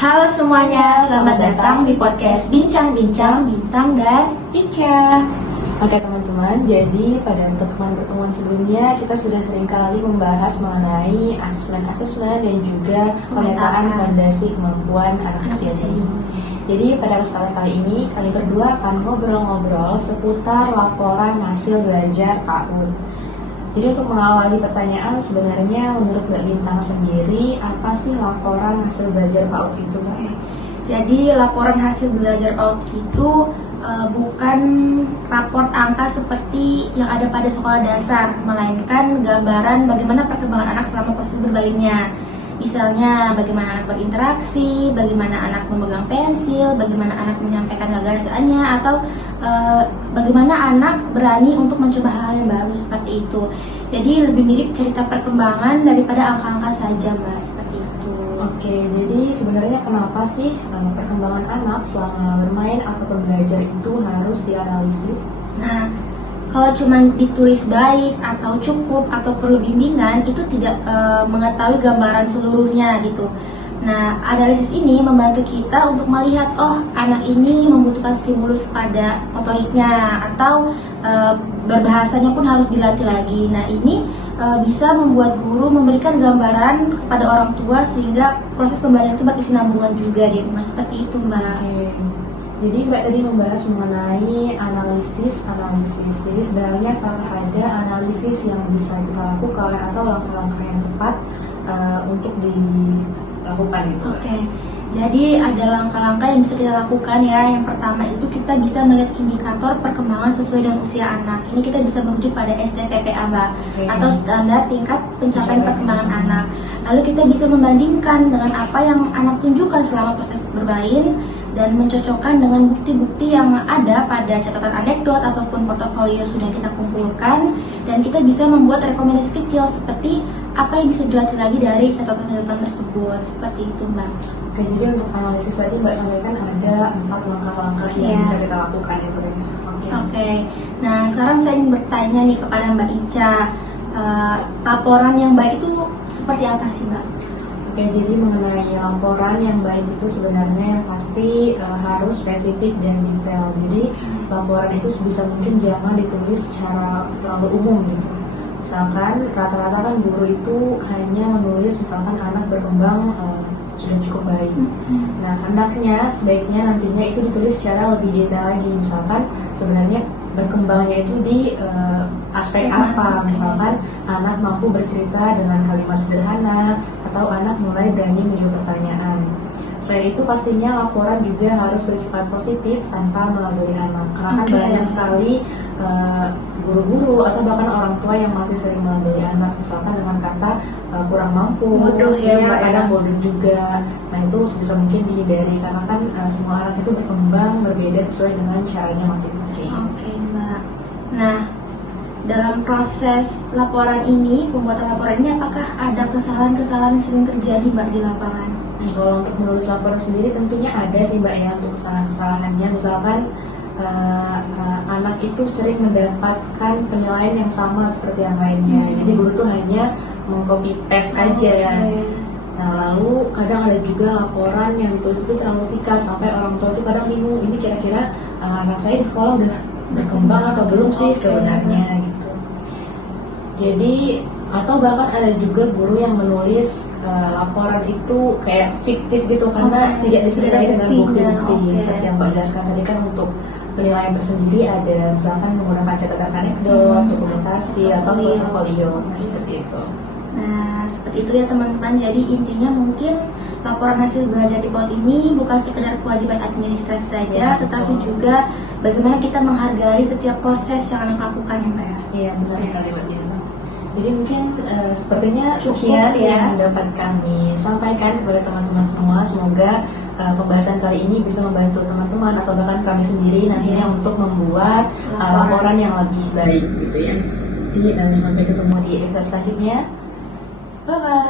Halo semuanya, selamat datang di podcast Bincang-Bincang Bintang dan Ica. Oke teman-teman, jadi pada pertemuan-pertemuan sebelumnya kita sudah seringkali membahas mengenai asesmen dan juga pemetaan fondasi kemampuan anak usia dini. Jadi pada kesempatan kali ini, kami berdua akan ngobrol-ngobrol seputar laporan hasil belajar PAUD. Jadi untuk mengawali pertanyaan, sebenarnya menurut Mbak Bintang sendiri, apa sih laporan hasil belajar PAUD itu, Mbak? Jadi laporan hasil belajar PAUD itu bukan raport angka seperti yang ada pada sekolah dasar, melainkan gambaran bagaimana perkembangan anak selama proses berbayinya. Misalnya bagaimana anak berinteraksi, bagaimana anak memegang pensil, bagaimana anak menyampaikan gagasannya, atau bagaimana anak berani untuk mencoba hal yang baru seperti itu. Jadi lebih mirip cerita perkembangan daripada angka-angka saja, Mbak, seperti itu. Oke, jadi sebenarnya kenapa sih perkembangan anak selama bermain ataupun belajar itu harus dianalisis? Nah, kalau cuma ditulis baik atau cukup atau perlu bimbingan, itu tidak mengetahui gambaran seluruhnya gitu. Nah, analisis ini membantu kita untuk melihat, oh anak ini membutuhkan stimulus pada motoriknya atau berbahasanya pun harus dilatih lagi. Nah, ini bisa membuat guru memberikan gambaran kepada orang tua sehingga proses pembelajaran itu berkesinambungan juga di rumah, seperti itu, Mbak. Oke. Jadi Mbak tadi membahas mengenai analisis. Jadi sebenarnya apakah ada analisis yang bisa kita lakukan atau langkah-langkah yang tepat untuk dilakukan gitu? Oke. Jadi ada langkah-langkah yang bisa kita lakukan ya. Yang pertama itu kita bisa melihat indikator perkembangan sesuai dengan usia anak. Ini kita bisa merujuk pada STPPA, Mbak, atau standar tingkat pencapaian perkembangan anak. Lalu kita bisa membandingkan dengan apa yang anak tunjukkan selama proses bermain dan mencocokkan dengan bukti-bukti yang ada pada catatan anekdot ataupun portofolio sudah kita kumpulkan, dan kita bisa membuat rekomendasi kecil seperti apa yang bisa dilatih lagi dari catatan-catatan tersebut, seperti itu, Mbak. Oke, jadi untuk analisis tadi Mbak sampaikan ada 4 langkah-langkah yang bisa kita lakukan ya, Bu. Oke. Nah, sekarang saya ingin bertanya nih kepada Mbak Ica, laporan yang baik itu seperti apa sih, Mbak? Oke, jadi mengenai laporan yang baik itu sebenarnya yang pasti harus spesifik dan detail. Jadi laporan itu sebisa mungkin jangan ditulis secara terlalu umum gitu. Misalkan rata-rata kan guru itu hanya menulis misalkan anak berkembang sudah cukup baik. Nah, hendaknya sebaiknya nantinya itu ditulis secara lebih detail lagi. Misalkan sebenarnya berkembangnya itu di aspek apa, misalkan anak mampu bercerita dengan kalimat sederhana atau anak mulai berani menjawab pertanyaan. Selain itu pastinya laporan juga harus bersifat positif tanpa melabeli anak, karena kan banyak sekali guru-guru atau bahkan orang tua yang masih sering melabeli anak, misalkan dengan kata kurang mampu, bodoh ya, kadang bodoh juga. Nah, itu sebisa mungkin dihindari karena kan semua anak itu berkembang berbeda sesuai dengan caranya masing-masing. Oke, Mbak. Nah, dalam proses laporan ini, pembuatan laporan ini, apakah ada kesalahan-kesalahan yang sering terjadi, Mbak, di lapangan? Kalau untuk menulis laporan sendiri tentunya ada sih, Mbak, ya, untuk kesalahan-kesalahannya. Misalkan anak itu sering mendapatkan penilaian yang sama seperti yang lainnya. Jadi guru tuh hanya mengcopy paste aja. Nah, lalu kadang ada juga laporan yang ditulis itu terlalu singkat sampai orang tua itu kadang bingung, ini kira-kira anak saya di sekolah udah berkembang atau belum sih sebenarnya gitu. Jadi atau bahkan ada juga guru yang menulis laporan itu kayak fiktif gitu karena tidak disertai dengan bukti-bukti. Seperti yang Mbak jelaskan tadi kan, untuk penilaian tersendiri ada misalkan menggunakan catatan anekdot, dokumentasi atau portofolio, seperti itu. Nah, seperti itu ya teman-teman. Jadi intinya mungkin laporan hasil belajar di PAUD ini bukan sekedar kewajiban administrasi saja, tetapi juga bagaimana kita menghargai setiap proses yang anak lakukan, ya, Mbak. Iya, benar sekali, Mbak Bintang. Jadi mungkin sepertinya sekian yang dapat kami sampaikan kepada teman-teman semua. Semoga pembahasan kali ini bisa membantu teman-teman atau bahkan kami sendiri nantinya untuk membuat laporan yang lebih baik gitu ya. Jadi sampai ketemu di episode selanjutnya. Bye-bye.